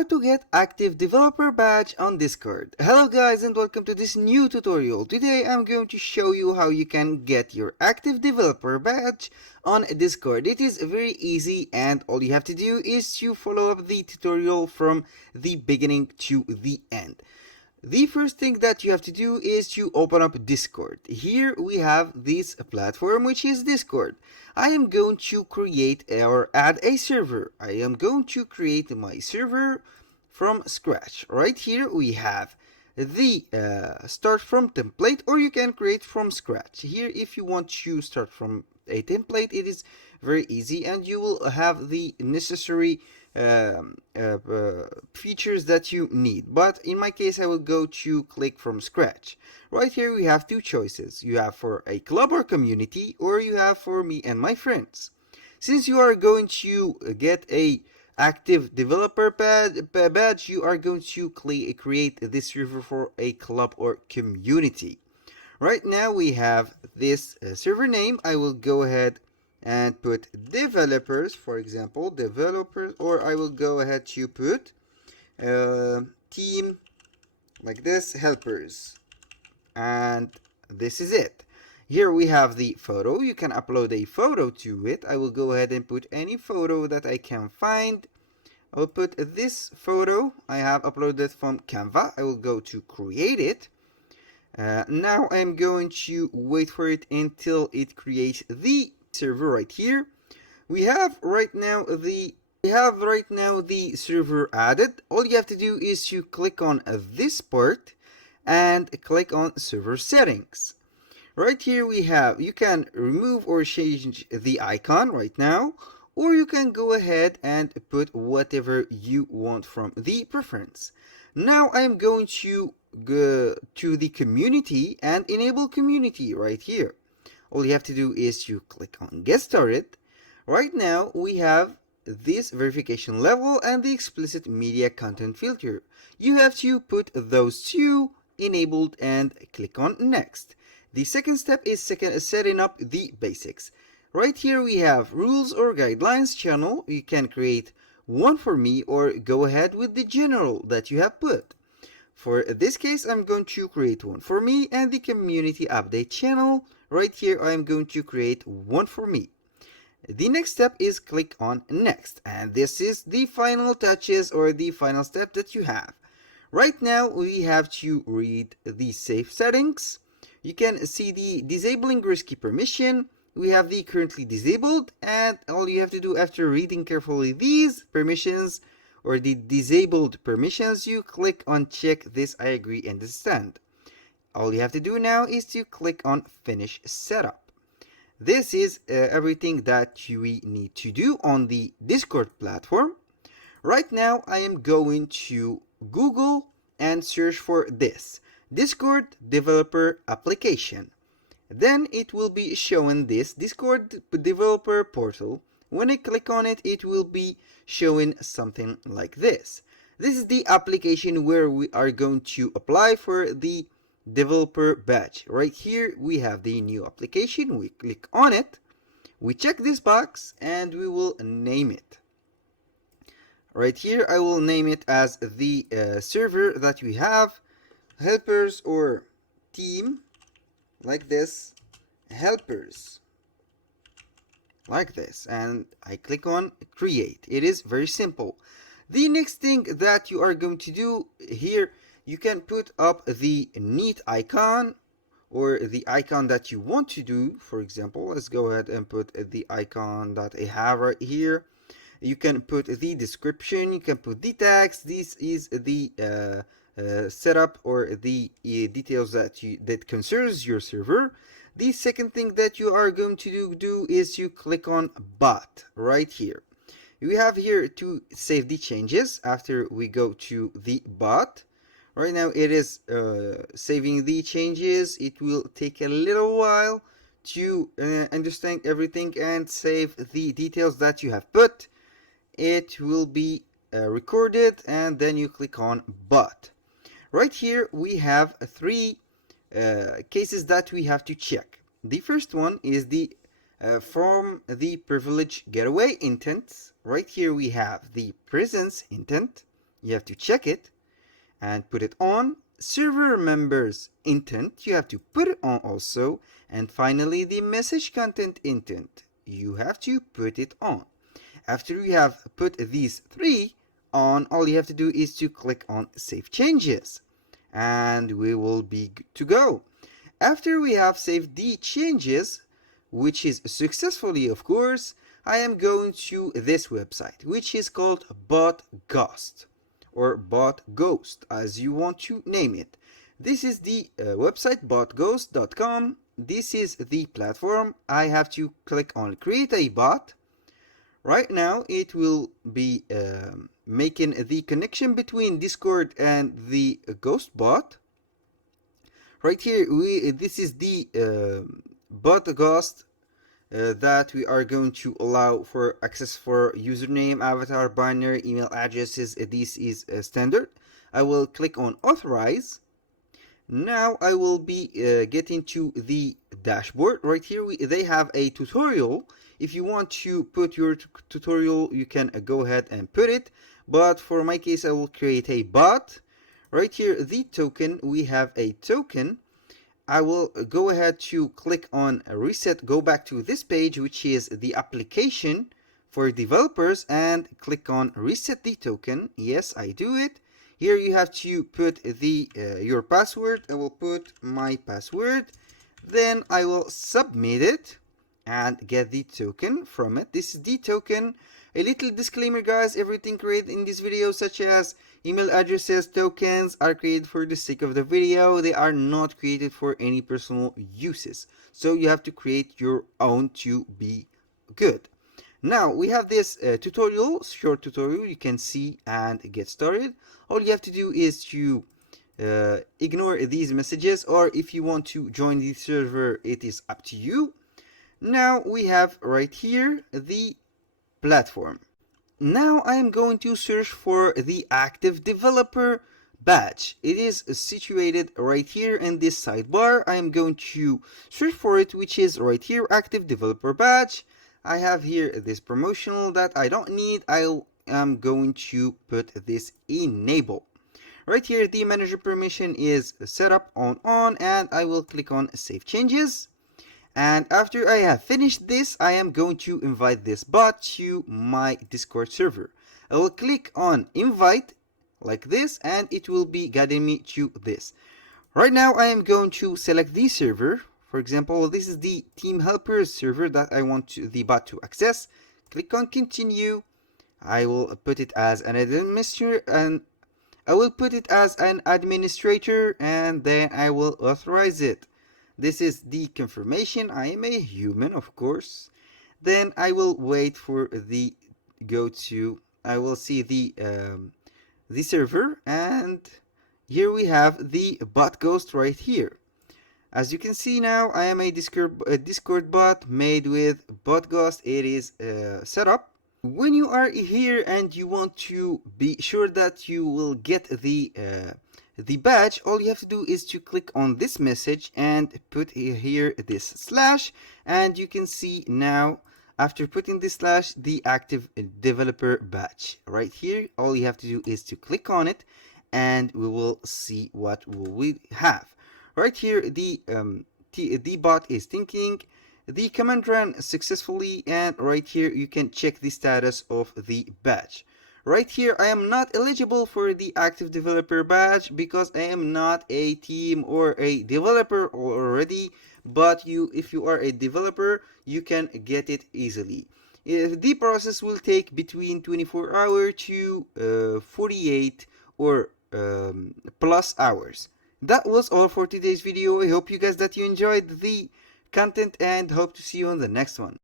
How to get active developer badge on Discord. Hello guys and welcome to this new tutorial. Today I'm going to show you how you can get your active developer badge on Discord. It is very easy and all you have to do is to follow up the tutorial from the beginning to the end. The first thing that you have to do is to open up Discord. Here we have this platform, which is Discord. I am going to create or add a server. I am going to create my server from scratch. Right here we have the start from template, or you can create from scratch. Here, if you want to start from a template, it is very easy and you will have the necessary features that you need. But in my case, I will go to click from scratch. Right here we have two choices. You have for a club or community, or you have for me and my friends. Since you are going to get a active developer badge, you are going to create this server for a club or community. Right now we have this server name. I will go ahead and put developers, for example, developers, or I will go ahead to put team like this, helpers, and this is it. Here we have the photo. You can upload a photo to it. I will go ahead and put any photo that I can find. I will put this photo I have uploaded from Canva. I will go to create it. Now I'm going to wait for it until it creates the server. Right here we have right now the server added. All you have to do is to click on this part and click on server settings. Right here we have, you can remove or change the icon right now, or you can go ahead and put whatever you want from the preference. Now I'm going to go to the community and enable community right here. All you have to do is to click on get started. Right now we have this verification level and the explicit media content filter. You have to put those two enabled and click on next. The second step is setting up the basics. Right here we have rules or guidelines channel. You can create one for me or go ahead with the general that you have put. For this case, I'm going to create one for me, and the community update channel. Right here, I'm going to create one for me. The next step is click on next, and this is the final touches or the final step that you have. Right now, we have to read the safe settings. You can see the disabling risky permission. We have the currently disabled, and all you have to do after reading carefully these permissions or the disabled permissions, you click on check this I agree and understand. All you have to do now is to click on finish setup. This is everything that we need to do on the Discord platform. Right now I am going to Google and search for this Discord developer application. Then it will be showing this Discord developer portal. When I click on it, it will be showing something like this. This is the application where we are going to apply for the developer badge. Right here we have the new application. We click on it, we check this box, and we will name it. Right here I will name it as the server that we have, helpers or team, like this, helpers, like this, and I click on create. It is very simple. The next thing that you are going to do here, you can put up the neat icon or the icon that you want to do. For example, let's go ahead and put the icon that I have right here. You can put the description, you can put the text. This is the setup or the details that concerns your server. The second thing that you are going to do is you click on bot right here. We have here to save the changes after we go to the bot. Right now it is saving the changes. It will take a little while to understand everything and save the details that you have put. It will be recorded, and then you click on bot. Right here we have three cases that we have to check. The first one is the from the privilege getaway intent. Right here we have the presence intent. you have to check it and put it on. Server members intent, you have to put it on also. And finally, the message content intent, you have to put it on. After you have put these three on, all you have to do is to click on Save Changes, and we will be good to go. After we have saved the changes, which is successfully, of course, I am going to this website, which is called BotGhost, or BotGhost, as you want to name it. This is the website, botghost.com. This is the platform. I have to click on Create a Bot. Right now, it will be making the connection between Discord and the Ghost bot. Right here, this is the bot Ghost that we are going to allow for access for username, avatar, binary, email addresses. This is standard. I will click on Authorize. Now I will be getting to the dashboard. Right here, they have a tutorial. If you want to put your tutorial, you can go ahead and put it. But for my case, I will create a bot. Right here, the token, we have a token. I will go ahead to click on reset, go back to this page, which is the application for developers, and click on reset the token. Yes, I do it. Here you have to put the your password. I will put my password. Then I will submit it and get the token from it. This is the token. A little disclaimer, guys, everything created in this video, such as email addresses, tokens, are created for the sake of the video. They are not created for any personal uses. So you have to create your own to be good. Now we have this tutorial, short tutorial, you can see and get started. All you have to do is to ignore these messages, or if you want to join the server, it is up to you. Now we have right here the platform. Now I am going to search for the active developer badge. It is situated right here in this sidebar. I am going to search for it, which is right here, active developer badge. I have here this promotional that I don't need. I am going to put this enable. Right here, the manager permission is set up on, and I will click on save changes. And after I have finished this, I am going to invite this bot to my Discord server. I will click on invite like this, and it will be guiding me to this. Right now, I am going to select the server. For example, this is the team helpers server that I want the bot to access. Click on continue. I will put it as an administrator, and I will put it as an administrator, and then I will authorize it. This is the confirmation. I am a human, of course. Then I will wait for the I will see the server, and here we have the bot ghost right here. As you can see now, I am a Discord bot made with BotGhost. It is set up. When you are here and you want to be sure that you will get the badge, all you have to do is to click on this message and put here this slash, and you can see now, after putting this slash, the active developer badge right here. All you have to do is to click on it, and we will see what we have. Right here, the bot is thinking. The command ran successfully, and right here you can check the status of the badge. Right here, I am not eligible for the active developer badge because I am not a team or a developer already, but if you are a developer, you can get it easily. The process will take between 24 hours to 48 or plus hours. That was all for today's video. I hope you guys that you enjoyed the content, and hope to see you on the next one.